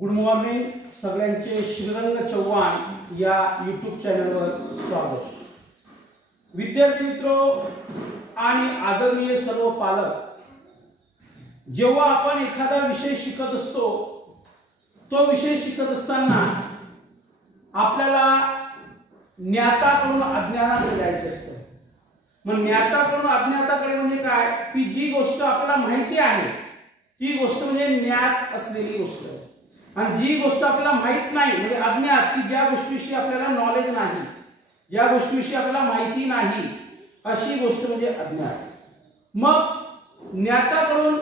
Good morning सगळ्यांचे श्रीरंग चव्हाण या YouTube चॅनलवर स्वागत। विद्यार्थी मित्रो आणि आदरणीय सर्व पालक, जेव्हा आपण एखादा विषय शिकत असतो तो विषय शिकत असताना आपल्याला ज्ञाताकडून अज्ञाताकडे जायचे असते। मग ज्ञाताकडून अज्ञाताकडे म्हणजे काय की जी गोष्ट आपल्याला माहिती आहे ती गोष्ट म्हणजे ज्ञात असलेली गोष्ट, आणि जी गोष्ट आपल्याला माहित नाही म्हणजे अज्ञात, की ज्या गोष्टीविषयी आपल्याला नॉलेज नाही, ज्या गोष्टीविषयी आपल्याला माहिती नाही अशी गोष्ट म्हणजे अज्ञात। मग ज्ञाताकडून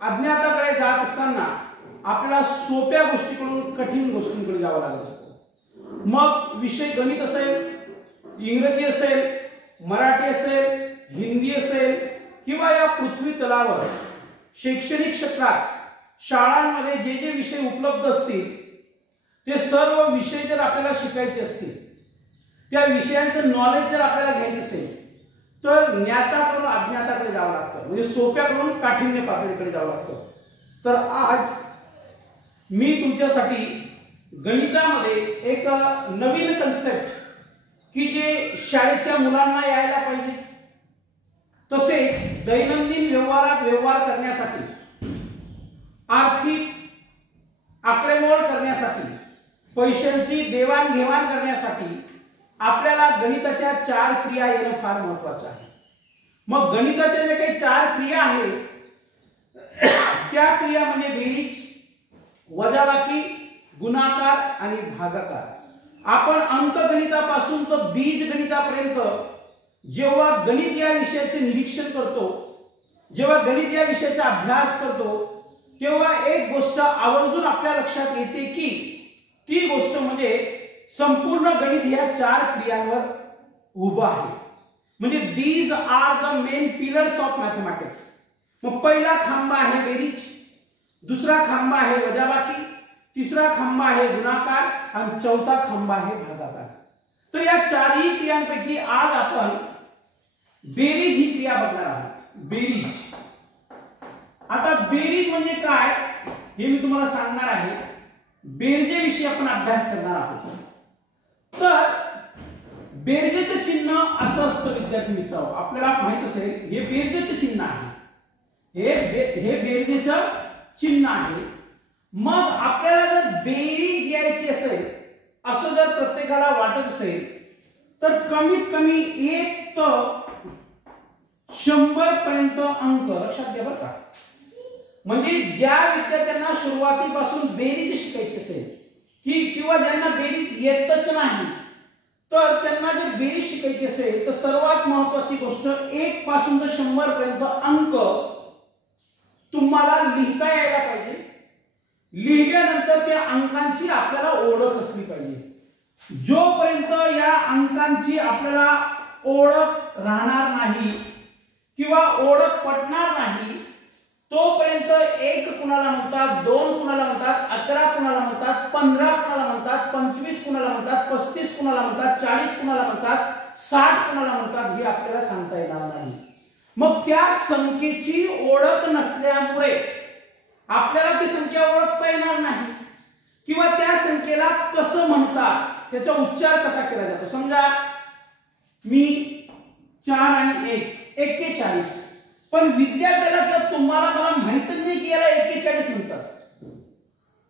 अज्ञाताकडे जात असताना आपल्याला सोप्या गोष्टीकडून कठीण गोष्टींकडे जावं लागत असतं। मग विषय गणित असेल, इंग्रजी असेल, मराठी असेल, हिंदी असेल किंवा या पृथ्वी तलावर शैक्षणिक क्षेत्रात शाळांमध्ये जे जे विषय उपलब्ध असतील ते सर्व विषय जर आपल्याला शिकायचे असतील, त्या विषयांचं नॉलेज जर आपल्याला घ्यायचं असेल तर ज्ञाताकडून अज्ञाताकडे जावं लागतं, म्हणजे सोप्याकडून काठिण्य पातळीकडे जावं लागतं। तर आज मी तुमच्यासाठी गणितामध्ये एक नवीन कन्सेप्ट की जे शाळेच्या मुलांना यायला पाहिजे, तसेच दैनंदिन व्यवहारात व्यवहार करण्यासाठी, आर्थिक आकडेमोड करण्यासाठी, पैशांची देवाणघेवाण करण्यासाठी आपल्याला गणिताच्या 4 क्रिया येणं फार महत्त्वाचं आहे। मग गणिताच्या जे काही 4 क्रिया आहेत त्या क्रिया म्हणजे बेरीज, वजाबाकी, गुणाकार आणि भागाकार। आपण अंकगणितापासून तर बीजगणितापर्यंत जेव्हा गणित या विषयाचे निरीक्षण करतो, जेव्हा गणित या विषयाचा अभ्यास करतो, तेव्हा एक गोष्ट आवर्जून आपल्या लक्षात येते की ती गोष्ट म्हणजे संपूर्ण गणित ह्या 4 क्रियांवर उभं आहे। म्हणजे these are the main pillars of mathematics. मग पहिला खांबा आहे बेरीज, दुसरा खांबा आहे वजाबाकी, तिसरा खांबा आहे गुणाकार आणि चौथा खांबा आहे भागाकार। तर या 4ही क्रियांपैकी आज आपण बेरीज ही क्रिया बघणार आहोत। बेरीज, आता बेरीज म्हणजे काय हे मी तुम्हाला सांगणार आहे। बेरजेविषयी आपण अभ्यास करणार आहोत। तर बेरजेचे चिन्ह असं असतं विद्यार्थी मित्रांनो, आपल्याला माहित असेल हे बेरजेचे चिन्ह आहे, हे बेरजेचं चिन्ह आहे। मग आपल्याला जर बेरीज घ्यायची असेल असं जर प्रत्येकाला वाटत असेल तर कमीत कमी 1 ते 100 पर्यंत अंक लक्षात घ्या बरं का। म्हणजे ज्या विद्यार्थ्यांना सुरुवातीपासून बेरीज शिकायची असेल की किंवा ज्यांना बेरीज येतच नाही, तर त्यांना जर बेरीज शिकायची असेल तर सर्वात महत्त्वाची गोष्ट 1 पासून तर 100 पर्यंत अंक तुम्हाला लिहिता यायला पाहिजे। लिहिल्यानंतर त्या अंकांची आपल्याला ओळख असली पाहिजे। जोपर्यंत या अंकांची आपल्याला ओळख राहणार नाही किंवा ओळख पटणार नाही तोपर्यंत 1 कुणाला म्हणतात, 2 कुणाला म्हणतात, 11 कुणाला म्हणतात, 15 कुणाला म्हणतात, 25 कुणाला म्हणतात, 35 कुणाला म्हणतात, 40 कुणाला म्हणतात, 60 कुणाला म्हणतात हे आपल्याला सांगता येणार नाही। मग त्या संख्येची ओळख नसल्यामुळे आपल्याला ती संख्या ओळखता येणार नाही किंवा त्या संख्येला कसं म्हणतात, त्याचा उच्चार कसा केला जातो। समजा मी 4 आणि 1 41, पण विद्यार्थ्याला किंवा तुम्हाला मला माहित नाही की याला 41 म्हणतात,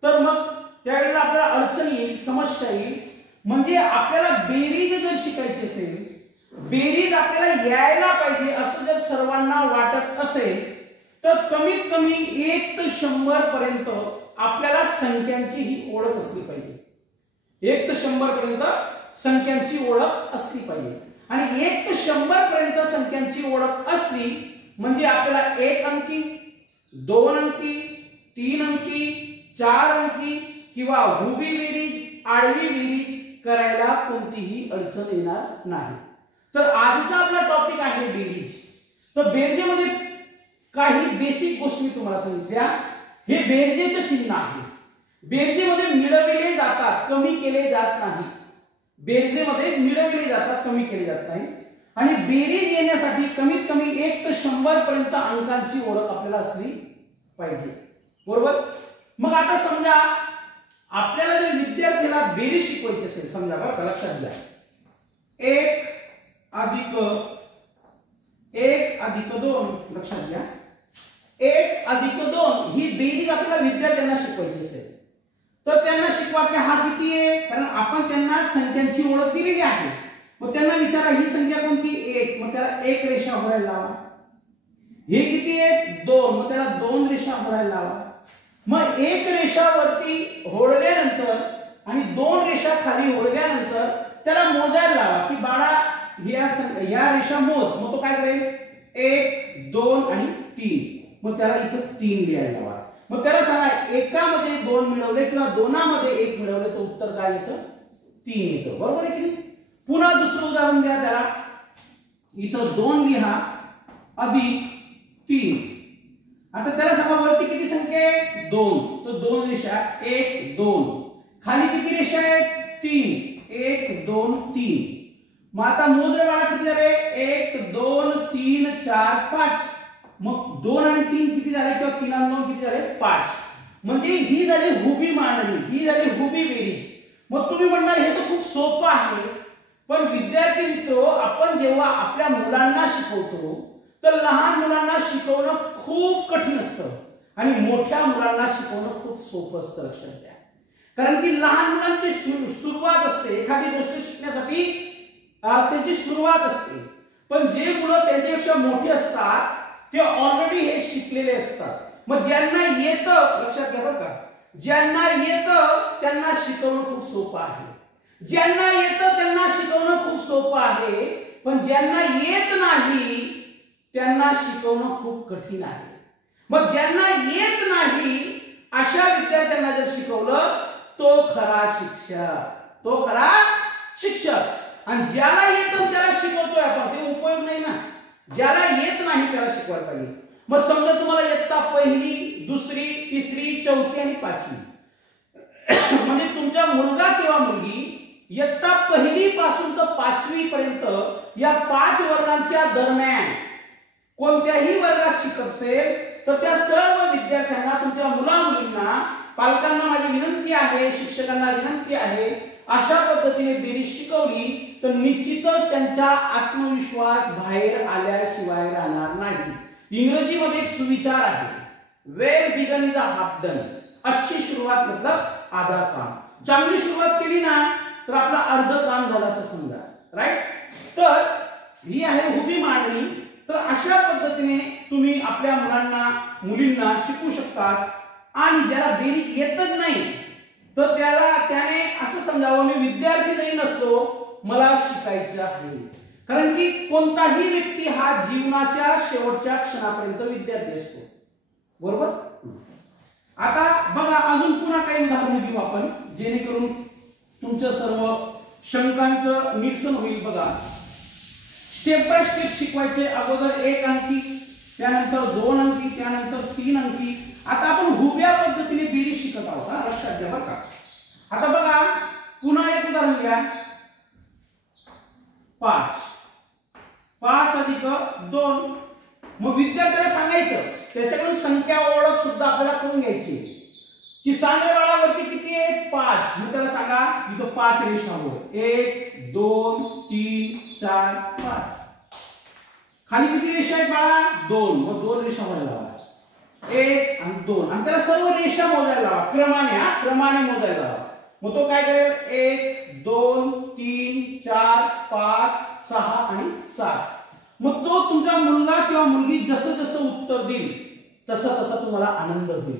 तर मग त्यावेळेला आपल्याला अडचण येईल, समस्या येईल। म्हणजे आपल्याला बेरीज जर शिकायची असेल, बेरीज आपल्याला यायला पाहिजे असं जर सर्वांना वाटत असेल तर कमीत कमी 1 ते 100 पर्यंत आपल्याला संख्यांची ही ओळख असली पाहिजे। 1 ते 100 पर्यंत संख्यांची ओळख असली पाहिजे, आणि 1 ते 100 पर्यंत संख्यांची ओळख असली म्हणजे आपल्याला 1 अंकी, 2 अंकी, 3 अंकी, 4 अंकी किंवा उभी बेरीज, आडवी बेरीज करायला कोणतीही अडचण येणार नाही। तर आजचा आपला टॉपिक आहे बेरीज। तर बेरजेमध्ये काही बेसिक गोष्टी मी तुम्हाला सांगितल्या। हे बेरजेचे चिन्ह आहे, बेरजेमध्ये मिळविले जातात, कमी केले जात नाही। बेरजेमध्ये मिळविले जातात, कमी केले जात नाही, आणि बेरीज येण्यासाठी कमीत कमी 1 ते 100 पर्यंत अंकांची ओळख आपल्याला असली पाहिजे, बरोबर। मग आता समजा आपल्याला जर विद्यार्थ्याला बेरीज शिकवायची असेल, समजा बरं का, लक्षात घ्या, 1 अधिक 2, लक्षात घ्या, 1 अधिक 2 ही बेरीज आपल्याला विद्यार्थ्यांना शिकवायची असेल तर त्यांना शिकवा की हा किती आहे, कारण आपण त्यांना संख्यांची ओळख दिलेली आहे. मग त्यांना विचारा ही संख्या कोणती, 1, मग त्याला 1 रेषा ओढायला लावा. हे किती आहे, 2, मग त्याला 2 रेषा ओढायला लावा. मग 1 रेषा वरती ओढल्यानंतर आणि 2 रेषा खाली ओढल्यानंतर त्याला मोजायला लावा की बाळा या रेषा मोज. मग तो काय करेल, 1 2 आणि 3, मग त्याला इथं 3 लिहायला लावा. मग त्याला सांगा एकामध्ये 2 मिळवले किंवा दोनामध्ये 1 मिळवले तर उत्तर काय येतं, 3 येतं. बरोबर आहे की नाही. पुन्हा दुसरं उदाहरण द्या त्याला, इथं 2 लिहा अधिक 3. आता त्याला सांगा वरती किती संख्या आहे, 2, तर 2 रेषा 1 2, खाली किती रेषा आहेत, 3, 1 2 3. मग आता मोजरे बाळा किती झाले, 1 2 3 4 5. मग 2 आणि 3 किती झाले, किंवा 3 आणि 2 किती झाले, 5. म्हणजे ही झाली हुबी मांडणी, ही झाली हुबी बेरीज. मग तुम्ही म्हणणार हे तर खूप सोपं आहे, पण विद्यार्थी मित्र, आपण जेव्हा आपल्या मुलांना शिकवतो तर लहान मुलांना शिकवणं खूप कठीण असतं आणि मोठ्या मुलांना शिकवणं खूप सोपं असतं. लक्षात घ्या, कारण की लहान मुलांची सुरुवात असते, एखादी गोष्ट शिकण्यासाठी त्यांची सुरुवात असते. पण जे मुलं त्यांच्यापेक्षा मोठे असतात ते ऑलरेडी हे शिकलेले असतात. मग ज्यांना येतं, लक्षात घ्या बरं का, ज्यांना येतं त्यांना शिकवणं खूप सोपं आहे. ज्यांना येतं त्यांना शिकवणं खूप सोपं आहे, पण ज्यांना येत नाही त्यांना शिकवणं खूप कठीण आहे. मग ज्यांना येत नाही अशा विद्यार्थ्यांना जर शिकवलं तो खरा शिक्षक, तो खरा शिक्षक. आणि ज्याला येतं त्याला शिकवतोय आपण, ते उपयोग नाही ना. ज्याला येत नाही त्याला शिकवायला पाहिजे. मग समजा तुम्हाला इयत्ता 1, 2, 3, 4 आणि 5, म्हणजे तुमचा मुलगा किंवा मुलगी इयत्ता 1 पासून तर 5वी पर्यंत या 5 वर्गांच्या दरम्यान कोणत्याही वर्गात शिकत असेल तर त्या सर्व विद्यार्थ्यांना, तुमच्या मुला-मुलींना, पालकांना माझी विनंती आहे, शिक्षकांना विनंती आहे, अशा पद्धतीने बेरीज शिकवली तर निश्चितच त्यांचा आत्मविश्वास बाहेर आल्याशिवाय राहणार नाही. इंग्रजीमध्ये एक सुविचार आहे, well begun is a half done. अच्छी सुरुवात मतलब आधा काम. चांगली सुरुवात केली ना तर आपला अर्ध काम झालं असं समजा, राईट. तर ही आहे हुबी मांडणी. तर अशा पद्धतीने तुम्ही आपल्या मुलांना, मुलींना शिकू शकतात. आणि ज्याला बेरीज येतच नाही तर त्याने असं समजावं, मी विद्यार्थी जरी नसलो मला शिकायचं आहे. कारण की कोणताही व्यक्ती हा जीवनाच्या शेवटच्या क्षणापर्यंत विद्यार्थी असतो. बरोबर. आता बघा, अजून पुन्हा काही उदाहरण घेऊ आपण, जेणेकरून तुमचं सर्व शंकांचं निरसन होईल. बघा, स्टेप बाय स्टेप शिकवायचे. अगोदर 1 अंकी, त्यानंतर 2 अंकी, त्यानंतर 3 अंकी. आता आपण हुब्या पद्धतीने बेरीज शिकत आहोत, लक्षात घ्या बरं का. आता बघा, पुन्हा एक उदाहरण घ्या, 5 अधिक 2. मग विद्यार्थ्याला सांगायचं, त्याच्याकडून संख्या ओळख सुद्धा आपल्याला करून घ्यायची की सांगेवाळावरती किती आहे, 5. मग त्याला सांगा इथं 5 रेषा ओढ, 1 2 3 4 5. खाली किती रेषा आहेत बाळा, 2. मग 2 रेषा मोजायला लावा, 1 आणि 2, आणि त्याला सर्व रेषा मोजायला लावा, क्रमाने मोजायला लावा. मग तो काय करेल, 1 2 3 4 5 6 आणि 7. मग तो तुमचा मुलगा किंवा मुलगी जसं जसं उत्तर देईल तसं तसं तुम्हाला आनंद होईल.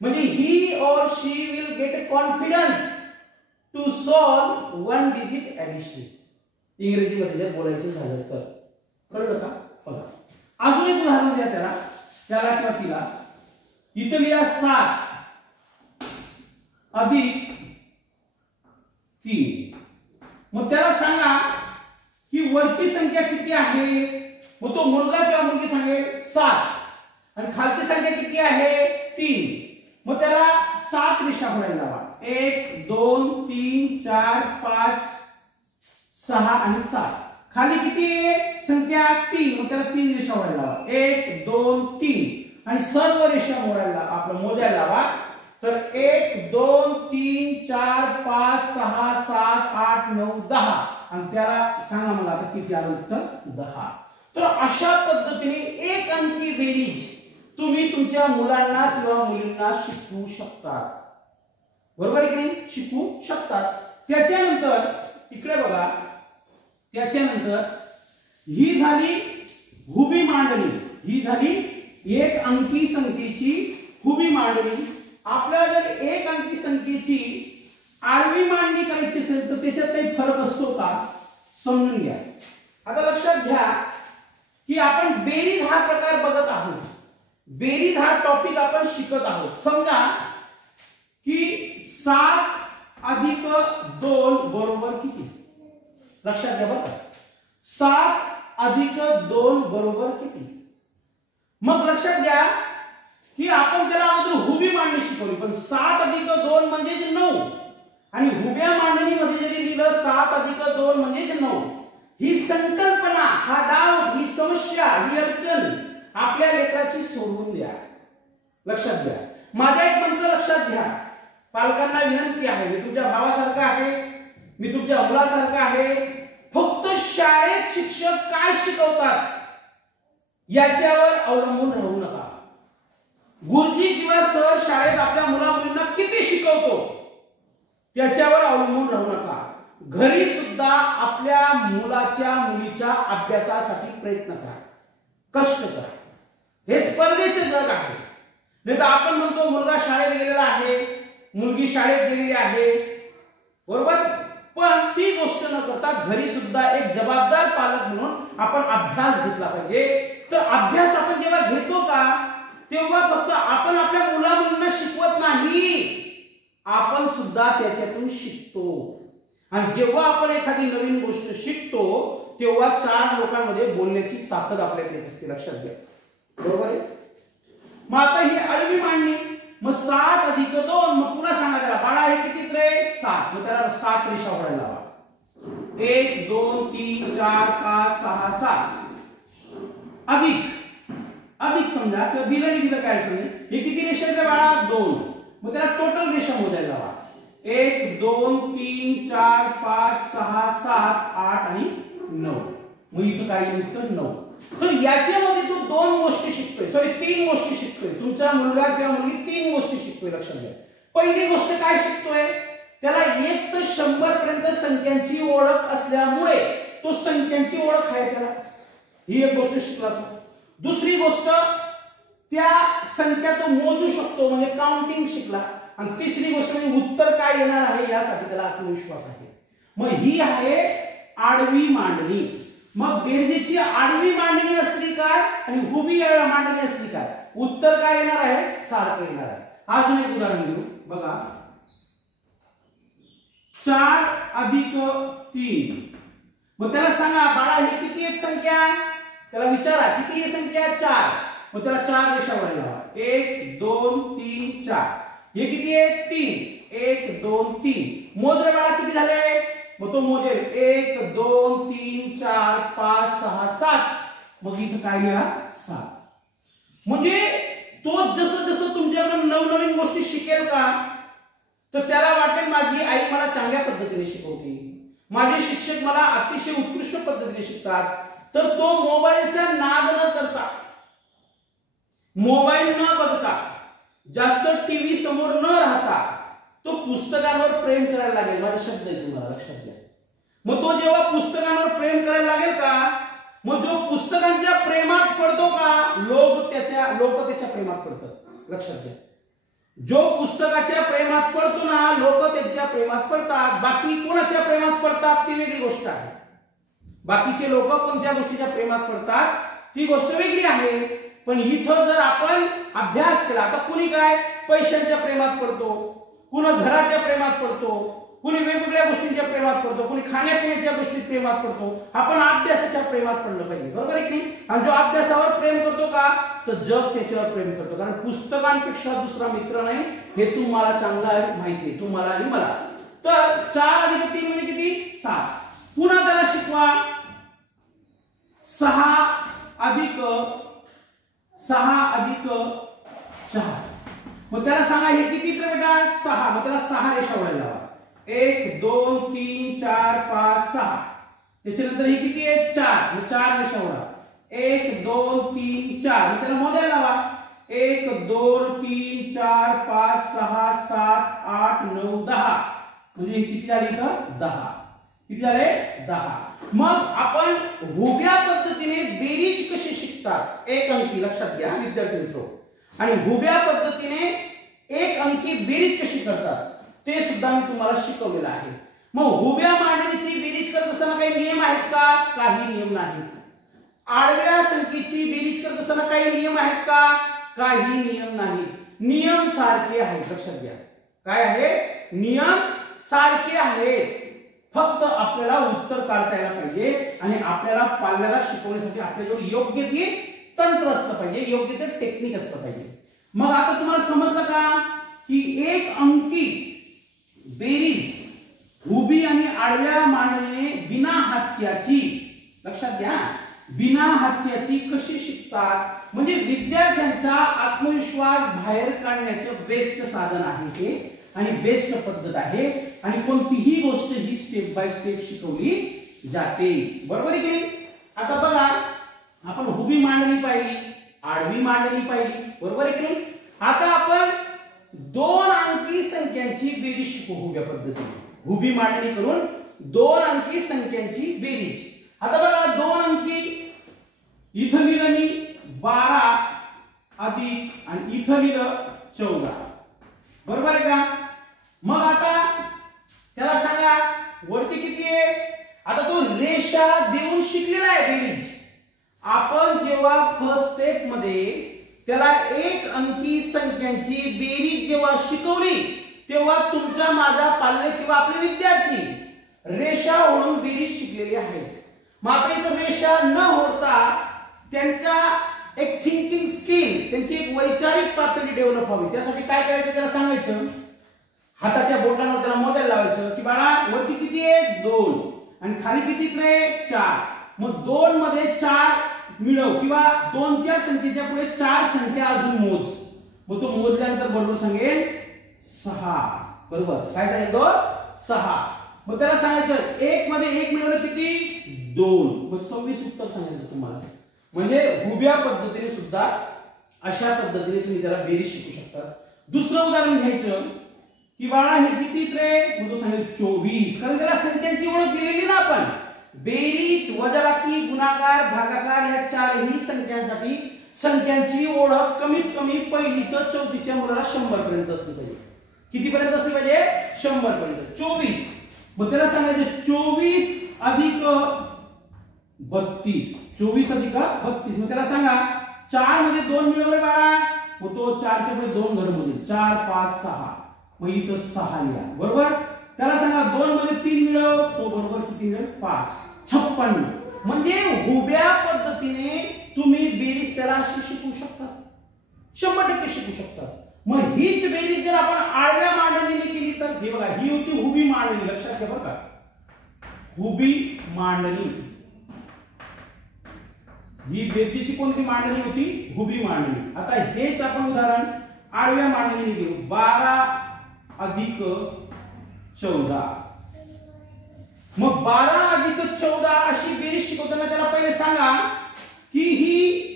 म्हणजे he or she will get confidence to solve 1 digit addition. इंग्रजीमध्ये जर बोलायचं झालं तर, कळलं का. बघा, अजून एक उदाहरण द्या त्याला किंवा तिला. इथं लिहा 7 अधिक 3. मग त्याला सांगा की वरची संख्या किती आहे. मग तो मुलगा किंवा मुलगी सांगेल 7 आणि खालची संख्या किती आहे, 3. मग त्याला 7 रेषा ओढायला लावा, 1 2 3 4 5 6 आणि 7. खाली किती संख्या, 3. मग त्याला 3 रेषा ओढायला लावा, 1 2 3 आणि सर्व रेषा मोजायला लावा. तर 1 2 3 6 7 8 9 10 आणि त्याला सांगा मला आता किती आलं उत्तर 10. तर अशा पद्धतीने एक अंकी बेरीज तुम्ही तुमच्या मुलांना किंवा मुलींना शिकवू शकता. बरोबर आहे की नाही? शिकवू शकतात. त्याच्यानंतर इकडे बघा, त्याच्यानंतर ही झाली हुबी मांडणी, ही झाली एक अंकी संख्येची हुबी मांडणी. आपल्याला जर एक अंकी संख्येची आडवी मांडणी करायची असेल तर त्याच्यात काही फरक असतो का समजून घ्या. आता लक्षात घ्या की आपण बेरीज हा प्रकार बघत आहोत, बेरीज हा टॉपिक आपण शिकत आहोत. समजा की 7 अधिक 2 बरोबर किती? लक्षात घ्या बघा, 7 अधिक 2 बरोबर किती? मग लक्षात घ्या की आपण त्याला अगोदर हुबी मांडणी शिकवली, पण 7 अधिक 2 म्हणजे 9 आणि हुब्या मांडणीमध्ये जरी लिहिलं 7 अधिक 2 म्हणजे 9. ही संकल्पना, हा डाऊट, ही समस्या, ही अडचण आपल्या लेकराची सोडवून द्या. लक्षात घ्या. माझा एक मंत्र लक्षात घ्या. पालकांना विनंती आहे, मी तुमच्या भावासारखा आहे, मी तुमच्या मुलासारखा आहे. फक्त शाळेत शिक्षक काय शिकवतात याच्यावर अवलंबून राहू नका. गुरुजी किंवा सर शाळेत आपल्या मुला मुलींना किती शिकवतो त्याच्यावर अवलंबून राहू नका. घरी सुद्धा आपल्या मुलाच्या मुलीच्या अभ्यासासाठी प्रयत्न करा, कष्ट करा. हे स्पर्धेचे जग आहे. नाही तर आपण म्हणतो मुलगा शाळेत गेलेला आहे, मुलगी शाळेत गेलेली आहे, बरोबर, पण ती गोष्ट न करता घरी सुद्धा एक जबाबदार पालक म्हणून आपण अभ्यास घेतला पाहिजे. तर अभ्यास आपण जेव्हा घेतो का तेव्हा फक्त आपण आपल्या मुला मुलींना शिकवत नाही, आपण सुद्धा त्याच्यातून शिकतो. आणि जेव्हा आपण एखादी नवीन गोष्ट शिकतो तेव्हा 4 लोकांमध्ये बोलण्याची ताकद आपल्याकडे येत असते. लक्षात घ्या. बरोबर आहे. मग आता ही आडवी मांडणी, मग 7 अधिक 2, मग पुन्हा सांगा त्याला बाळा हे किती रे 7, मग त्याला 7 रेषा ओढायला लावा. 1 2 3 4 5 6 7 अधिक अधिक समजा किंवा दिलं काय अडचण नाही. हे किती रेषा आहेत बाळा 2, मग त्याला टोटल रेषा मोजायला लावा. 1 2 3 4 5 6 7 8 आणि 9. मग इथं काय येईल उत्तर 9. तर याच्यामध्ये तू 2 गोष्टी शिकतोय, सॉरी 3 गोष्टी शिकतोय. तुमचा मुलगा किंवा मुलगी 3 गोष्टी शिकतोय. लक्षात घ्या. पहिली गोष्ट काय शिकतोय, त्याला 1 ते 100 पर्यंत संख्यांची ओळख असल्यामुळे तो संख्यांची ओळख आहे त्याला, ही एक गोष्ट शिकला तो. दुसरी गोष्ट त्या संख्या तो मोजू शकतो म्हणजे काउंटिंग शिकला. आणि तिसरी गोष्ट म्हणजे उत्तर काय येणार आहे यासाठी त्याला आत्मविश्वास आहे. मग ही आहे आडवी मांडणी. मग बेरजेची आडवी मांडणी असली काय आणि हुबी मांडणी असली काय, उत्तर काय येणार आहे सारखं येणार आहे. अजून एक उदाहरण घेऊ बघा. 4 अधिक 3, मग त्याला सांगा बाळा ही किती आहेत संख्या, त्याला विचारा किती आहे संख्या 4, मग त्याला 4 रेषा ओढायला लावा. 1 2 3 4. हे किती आहे 3, 1 2 3. मोज रे बाळा किती झाले, मग तो मोजेल 1 2 3 4 5 6 7. मग इथं काय लिहा 7. म्हणजे तो जसं जसं तुमच्याकडून नवनवीन गोष्टी शिकेल का तर त्याला वाटेल माझी आई मला चांगल्या पद्धतीने शिकवते, माझे शिक्षक मला अतिशय उत्कृष्ट पद्धतीने शिकतात. तर तो मोबाईलचा नाद न करता, मोबाईल न बघता, जास्त टीव्ही समोर न राहता तो पुस्तकांवर प्रेम करायला लागेल. माझा शब्द आहे तुम्हाला लक्षात घ्या. मग तो जेव्हा पुस्तकांवर प्रेम करायला लागेल का, मग जो पुस्तकांच्या प्रेमात पडतो का लोक त्याच्या प्रेमात पडतात. लक्षात घ्या. जो पुस्तकाच्या प्रेमात पडतो ना लोक त्याच्या प्रेमात पडतात. बाकी कोणाच्या प्रेमात पडतात ती वेगळी गोष्ट आहे. बाकीचे लोक कोणत्या गोष्टीच्या प्रेमात पडतात ती गोष्ट वेगळी आहे. पण इथं जर आपण अभ्यास केला तर कुणी काय पैशांच्या प्रेमात पडतो, कुणी घराच्या प्रेमात पडतो, कुणी वेगवेगळ्या गोष्टींच्या प्रेमात पडतो, कुणी खाण्यापिण्याच्या गोष्टीत प्रेमात पडतो. आपण अभ्यासाच्या प्रेमात पडलं पाहिजे. बरोबर आहे की नाही. आणि जो अभ्यासावर प्रेम करतो का तर जग त्याच्यावर प्रेम करतो. कारण पुस्तकांपेक्षा दुसरा मित्र नाही हे तुम्हाला चांगलं माहिती आहे, तुम्हाला आणि मला. तर 4 अधिक 3 म्हणजे किती 7. पुन्हा त्याला शिकवा 6 अधिक 4. मग त्याला सांगा हे किती तर बेटा 6, मग त्याला 6 रेषा ओढायला लावा. 1 2 3 4 5 6. त्याच्यानंतर ही किती आहे 4, मग 4 रेषा ओढा 1 2 3 4, त्याला मोजायला लावा 1 2 3 4 5 6 7 8 9 10. म्हणजे हे किती झाले इथं 10. किती झाले 10. मग आपण उभ्या पद्धतीने बेरीज कशी शिकतात एक अंकी लक्षात घ्या विद्यार्थी मित्रो, आणि उभ्या पद्धतीने एक अंकी बेरीज कशी करतात ते सुद्धा मी तुम्हाला शिकवलेलं आहे. मग उभ्या मांडणीची बेरीज करत असताना काही नियम आहेत का? काही नियम नाहीत. आडव्या संख्येची बेरीज करत असताना काही नियम आहेत का? काही नियम नाही. नियम सारखे आहेत लक्षात घ्या. काय आहे? नियम सारखे आहेत. फक्त आपल्याला उत्तर काढता यायला पाहिजे आणि आपल्याला पाल्याला शिकवण्यासाठी आपल्याकडे योग्य ते तंत्र असलं पाहिजे, योग्य ते टेक्निक असलं पाहिजे. मग आता तुम्हाला समजलं का की एक अंकी बेरीज उभी आणि आडव्या मांडणीने बिना हात्याची, लक्षात घ्या बिना हात्याची कशी शिकतात. म्हणजे विद्यार्थ्यांचा आत्मविश्वास बाहेर काढण्याचं बेस्ट साधन आहे हे आणि बेस्ट पद्धत आहे. आणि कोणतीही गोष्ट ही स्टेप बाय स्टेप शिकवली जाते. बरोबर आहे की? आता बघा आपण उभी मांडणी पाहिली, आडवी मांडणी पाहिली, बरोबर आहे की? आता आपण दोन अंकी संख्यांची बेरीज शिकू उभ्या पद्धतीने. उभी मांडणी करून दोन अंकी संख्यांची बेरीज. आता बघा दोन अंकी इथं लिहिलं मी 12 अधिक आणि इथं लिहिलं 14, बरोबर आहे का? मग आता त्याला सांगा वरती किती आहे. आता तो रेषा देऊन शिकलेला आहे बेरीज. आपण जेव्हा फर्स्ट स्टेप मध्ये त्याला एक अंकी संख्यांची बेरीज जेव्हा शिकवली तेव्हा तुमचा माझा पाल्य किंवा आपले विद्यार्थी रेषा ओढून बेरीज शिकलेली आहेत. मग आता इथं रेषा न ओढता त्यांच्या एक थिंकिंग स्किल, त्यांची एक वैचारिक पातळी डेव्हलप व्हावी त्यासाठी काय करायचं त्याला सांगायचं. हाताच्या बोटांवर त्याला मोजायला लावायचं की बाळा वरती किती आहे 2 आणि खाली किती आहे 4. मग 2 मध्ये 4 मिळव किंवा 2च्या संख्येच्या पुढे 4 संख्या अजून मोज. मग तो मोजल्यानंतर बरोबर सांगेल 6, बरोबर काय सांगितलं 6. मग त्याला सांगायचं 1 मध्ये 1 मिळवलं किती 2, मग 26 उत्तर सांगायचं तुम्हाला. म्हणजे उभ्या पद्धतीने सुद्धा अशा पद्धतीने तुम्ही त्याला बेरीज शिकू शकता. दुसरं उदाहरण घ्यायचं की बाळा हे किती रे, मग तो सांगेल 24, कारण त्याला संख्यांची ओळख दिलेली ना आपण. बेरीज वजाबाकी गुणाकार भागाकार या चारही संख्यांसाठी संख्यांची ओळख कमीत कमी पहिली तर चौथीच्या मुलाला 100 पर्यंत असली पाहिजे. किती पर्यंत असली पाहिजे 100 पर्यंत. 24 मग त्याला सांगायचं 24 अधिक 32, 24 अधिक 32. मग त्याला सांगा 4 मध्ये 2 मिळवले बाळा, मग तो 4 च्या पुढे 2 घड मध्ये 4 5 6, मग इथं 6 लिहा, बरोबर. त्याला सांगा 2 मध्ये 3 मिळव, तो बरोबर किती मिळेल 5, 56. म्हणजे उभ्या पद्धतीने तुम्ही बेरीज त्याला अशी शिकू शकता, 100% शिकू शकता. मग हीच बेरीज जर आपण आडव्या मांडणीने केली तर हे बघा ही होती उभी मांडणी. लक्षात घ्या बरं का, उभी मांडणी ही बेरीजची कोणती मांडणी होती उभी मांडणी. आता हेच आपण उदाहरण आडव्या मांडणीने घेऊ. 12 अधिक 14. मग 12 अधिक 14 अशी बेरीज शिकवताना त्याला पहिले सांगा की ही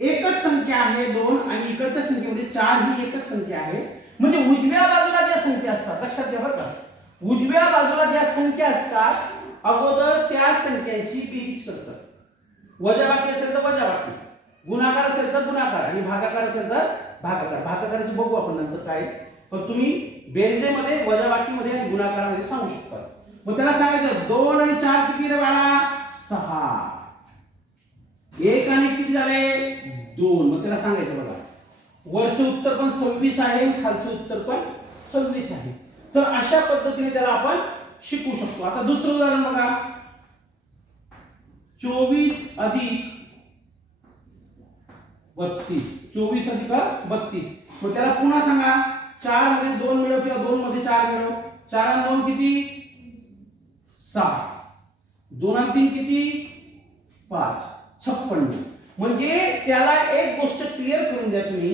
एकच संख्या आहे 2 आणि इकडच्या संख्येमध्ये 4 ही एकच संख्या आहे. म्हणजे उजव्या बाजूला ज्या संख्या असतात लक्षात घ्या बरं का, उजव्या बाजूला ज्या संख्या असतात अगोदर त्या संख्यांची बेरीज करतात. वजाबाकी असेल तर वजाबाकी, गुणाकार असेल तर गुणाकार आणि भागाकार असेल तर भागाकार. भागाकाराची बघू आपण नंतर काय, पण तुम्ही बेरजेमध्ये वजाबाकीमध्ये आणि गुणाकारामध्ये सांगू शकता. मग त्याला सांगायचं 2 आणि 4 किती रे बाळा 6, 1 आणि किती झाले 2. मग त्याला सांगायचं बघा वरचं उत्तर पण 26 आहे आणि खालचं उत्तर पण 26 आहे. तर अशा पद्धतीने त्याला आपण शिकू शकतो. आता दुसरं उदाहरण बघा 24 अधिक 32, 24 अधिक 32. मग त्याला पुन्हा सांगा 4 मध्ये 2 मिळव किंवा 2 मध्ये 4 मिळव. 4 आणि 2 किती 6, 2 आणि 3 किती 5, 56. म्हणजे त्याला एक गोष्ट क्लिअर करून द्या तुम्ही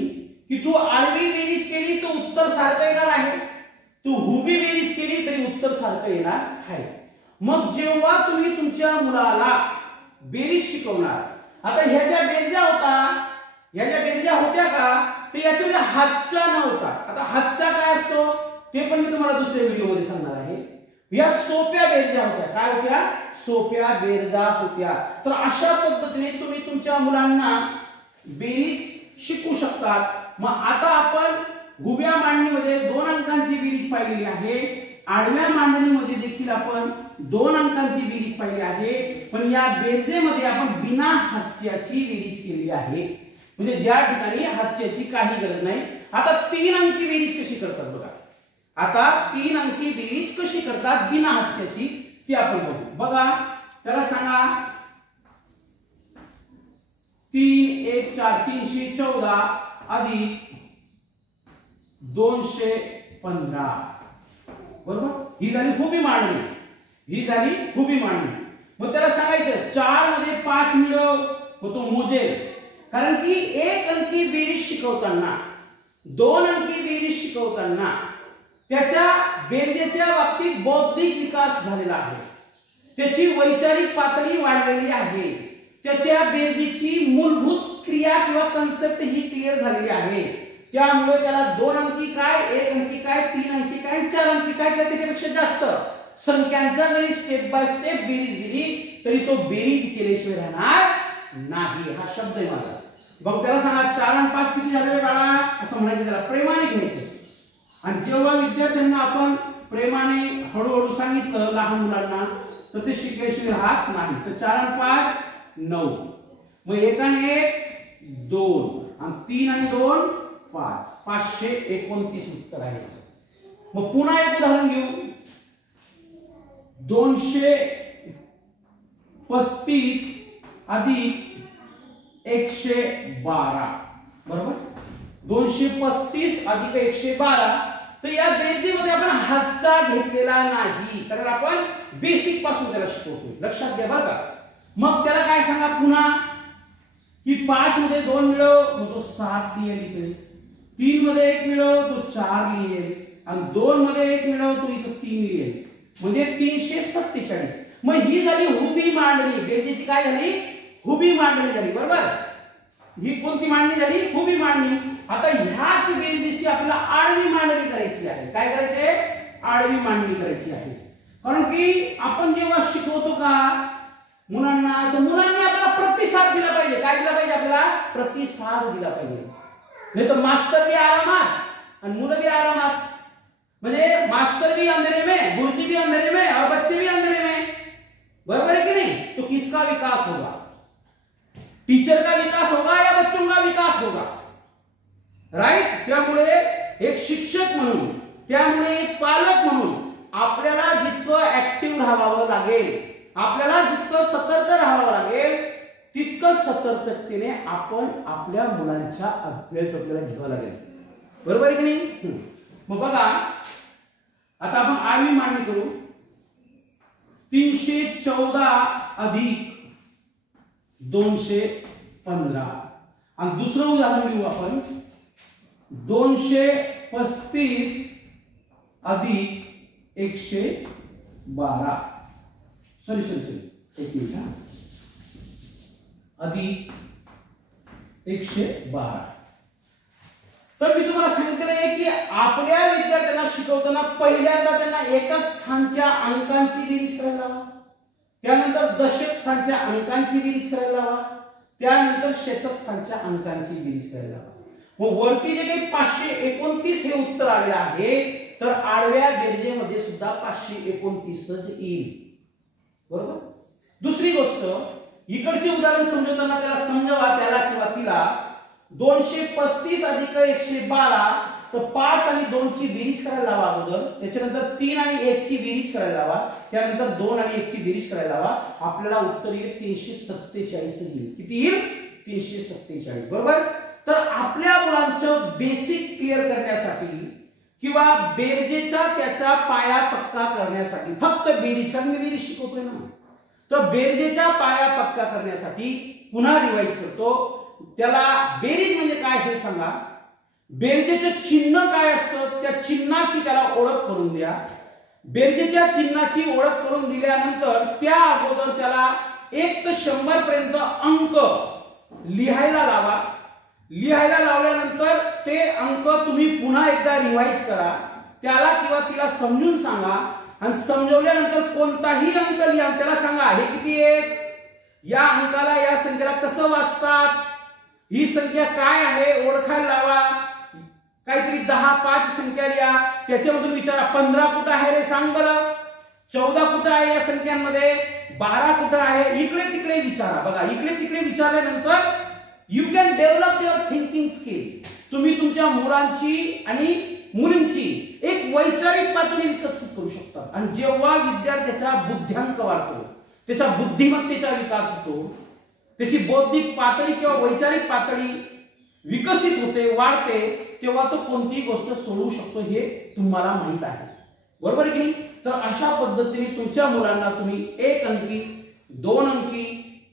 की तू आडवी बेरीज केली तर उत्तर सारखं येणार आहे, तू उभी बेरीज केली तरी सारखं येणार आहे. मग जेव्हा तुम्ही तुमच्या मुलाला बेरीज शिकवणार, आता ह्या ज्या बेरजा होत्या का, तर याच्यामध्ये हातचा नव्हता. आता हातचा काय असतो ते पण मी तुम्हाला दुसऱ्या व्हिडिओमध्ये सांगणार आहे. या सोप्या बेरजा होत्या. काय होत्या? सोप्या बेरजा होत्या. तर अशा पद्धतीने तुम्ही तुमच्या मुलांना बेरीज शिकवू शकतात. मग आता आपण उभ्या मांडणीमध्ये 2 अंकांची बेरीज पाहिलेली आहे, आडव्या मांडणीमध्ये देखील आपण 2 अंकांची बेरीज पाहिली आहे. पण या बेरजेमध्ये आपण बिना हातच्याची बेरीज केलेली आहे, म्हणजे ज्या ठिकाणी हातच्याची काही गरज नाही. आता 3 अंकी बेरीज कशी करतात बघा. आता 3 अंकी बेरीज कशी करतात बिना हातच्याची ती आपण बघू. बघा त्याला सांगा 3 1 4 314 अधिक 215. बरोबर, ही झाली उभी मांडणी. मग त्याला सांगायचं 4 मध्ये 5 मिळव, मग तो मोजेल. कारण की 1 अंकी बेरीज शिकवताना, 2 अंकी बेरीज शिकवताना त्याच्या बेरजेच्या बाबतीत बौद्धिक विकास झालेला आहे, त्याची वैचारिक पातळी वाढलेली आहे, त्याच्या बेरजेची मूलभूत क्रिया किंवा कन्सेप्ट ही क्लिअर झालेली आहे. त्यामुळे त्याला 2 अंकी काय, 1 अंकी काय, 3 अंकी काय, 4 अंकी काय, त्याच्यापेक्षा जास्त संख्यांचा जरी स्टेप बाय स्टेप बेरीज दिली तरी तो बेरीज केल्याशिवाय राहणार नाही. हा शब्द आहे माझा. बघ त्याला सांगा 4 आणि 5 किती झाले बाळा, असं म्हणायचं. त्याला प्रेमाने घ्यायचं. आणि जेव्हा विद्यार्थ्यांना आपण प्रेमाने हळूहळू सांगितलं लहान मुलांना, तर ते शिकायशिवाय राहत नाही. तर 4 आणि 5 9, मग 1 आणि 1 2, आणि 3 आणि 2 5, 529 उत्तर आहे. मग पुन्हा एक उदाहरण घेऊ. 235 अधिक 112. बरोबर, 235 अधिक 112. तर या बेरजेमध्ये आपण हातचा घेतलेला नाही, कारण आपण बेसिक पासून त्याला शिकवतो. लक्षात घ्या बरं का. मग त्याला काय सांगा पुन्हा की 5 मध्ये 2 मिळव, मग तो 7 लिहेल इथे. 3 मध्ये 1 मिळव, तो 4 लिहेल. आणि 2 मध्ये 1 मिळव, तो इथं 3 लिहेल. म्हणजे 347. मग ही झाली उभी मांडणी. बेरजेची काय झाली? उभी मांडणी झाली. बरोबर, ही कोणती मांडणी झाली? उभी मांडणी. आता ह्याच बेरजेची आपल्याला आडवी मांडणी करायची आहे. काय करायचे? आडवी मांडणी करायची आहे. कारण की आपण जेव्हा शिकवतो का मुलांना, तर मुलांनी आपल्याला प्रतिसाद दिला पाहिजे. काय दिला पाहिजे? आपल्याला प्रतिसाद दिला पाहिजे. नहीं तो मास्टर भी आरामात और मुलं भी आरामात. म्हणजे मास्टर भी अंधेरे में, गुरुजी भी अंधेरे में और बच्चे भी अंधेरे में. बराबर है कि नहीं? तो किसका विकास होगा? टीचर का विकास होगा या बच्चों का विकास होगा? राइट. त्यामुळे एक शिक्षक म्हणून, त्यामुळे एक पालक म्हणून आपल्याला जितकं ऍक्टिव्ह राहावं लागेल, आपल्याला जितकं सतर्क राहावं लागेल, तितकं सतर्कतेने आपण आपल्या मुलांचा अभ्यास आपल्याला घ्यावा लागेल. बरोबर आहे की नाही? मग बघा आता आपण आडवी मांडणी करू. 314 अधिक 215. आणि दुसरं उदाहरण घेऊ आपण. 235 अधिक 112. सॉरी एक मिनिट. अधिक 112. तर मी तुम्हाला सांगितलं आहे की आपल्या विद्यार्थ्यांना शिकवताना पहिल्यांदा त्यांना एकक स्थानच्या अंकांची बेरीज करायला लावा, त्यानंतर दशक स्थानच्या अंकांची बेरीज करायला लावा, त्यानंतर शतक स्थानच्या अंकांची बेरीज करायला लावा. मग वरती जे काही 529 हे उत्तर आले आहे, तर आडव्या बेरजेमध्ये सुद्धा 529च येईल. बरोबर. दुसरी गोष्ट, इकडचे उदाहरण समजवताना त्याला समजवा, त्याला किंवा तिला 235 अधिक 112. तर 5 आणि 2 ची बेरीज करायला लावा अगोदर, त्याच्यानंतर 3 आणि 1 ची बेरीज करायला लावा, त्यानंतर 2 आणि 1 ची बेरीज करायला लावा. आपल्याला उत्तर येईल 347 येईल. किती येईल? 347. बरोबर. तर आपल्या मुलांचं बेसिक क्लिअर करण्यासाठी किंवा बेरजेचा त्याचा पाया पक्का करण्यासाठी, फक्त बेरीज, कारण मी बेरीज शिकवतोय ना, तर बेरजेचा पाया पक्का करण्यासाठी पुन्हा रिवाइज करतो. त्याला बेरीज म्हणजे काय हे सांगा, बेरजेचं चिन्ह काय असतं त्या चिन्हाची त्याला ओळख करून द्या, बेरजेच्या चिन्हाची ओळख करून दिल्यानंतर त्या अगोदर त्याला 1 ते 100 पर्यंत अंक लिहायला लावा. लिहायला लावल्यानंतर ते अंक तुम्ही पुन्हा एकदा रिवाइज करा. त्याला किंवा तिला समजून सांगा आणि समजवल्यानंतर कोणताही अंक लिहा. त्याला सांगा हे किती आहे, या अंकाला या संख्येला कसं वाचतात, ही संख्या काय आहे ओळखायला लावा. काहीतरी 10 5 संख्या लिहा. त्याच्यामधून विचारा 15 कुठं आहे रे सांग बरं, 14 कुठं आहे या संख्यांमध्ये, 12 कुठं आहे, इकडे तिकडे विचारा. बघा इकडे तिकडे विचारल्यानंतर you can develop your thinking skill. तुम्ही तुमच्या मुलांची आणि मुलींची एक वैचारिक पातळी विकसित करू शकता. आणि जेव्हा विद्यार्थ्याचा बुद्ध्यांक वाढतो, त्याच्या बुद्धिमत्तेचा विकास होतो, त्याची बौद्धिक पातळी किंवा वैचारिक पातळी विकसित होते, वाढते, तेव्हा तो कोणतीही गोष्ट सोडवू शकतो हे तुम्हाला माहित आहे. बरोबर आहे की नाही? तर अशा पद्धतीने तुमच्या मुलांना तुम्ही 1 अंकी, 2 अंकी,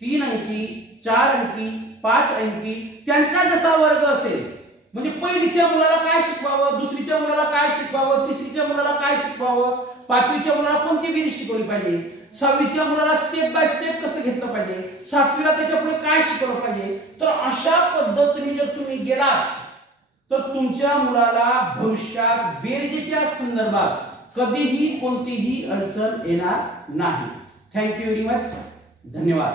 3 अंकी, 4 अंकी, 5 अंकी, त्यांचा जसा वर्ग असेल, म्हणजे पहिलीच्या मुलाला काय शिकवावं, दुसरीच्या मुलाला काय शिकवावं, तिसरीच्या मुलाला काय शिकवावं, 5वीच्या मुलाला कोणती विधी शिकवली पाहिजे, 6वीच्या मुलाला स्टेप बाय स्टेप कसं घेतलं पाहिजे, 7वीला त्याच्या पुढे काय शिकवलं पाहिजे. तर अशा पद्धतीने जर तुम्ही गेलात तर तुमच्या मुलाला भविष्यात बेरजेच्या संदर्भात कधीही कोणतीही अडचण येणार नाही. Thank you very much. धन्यवाद.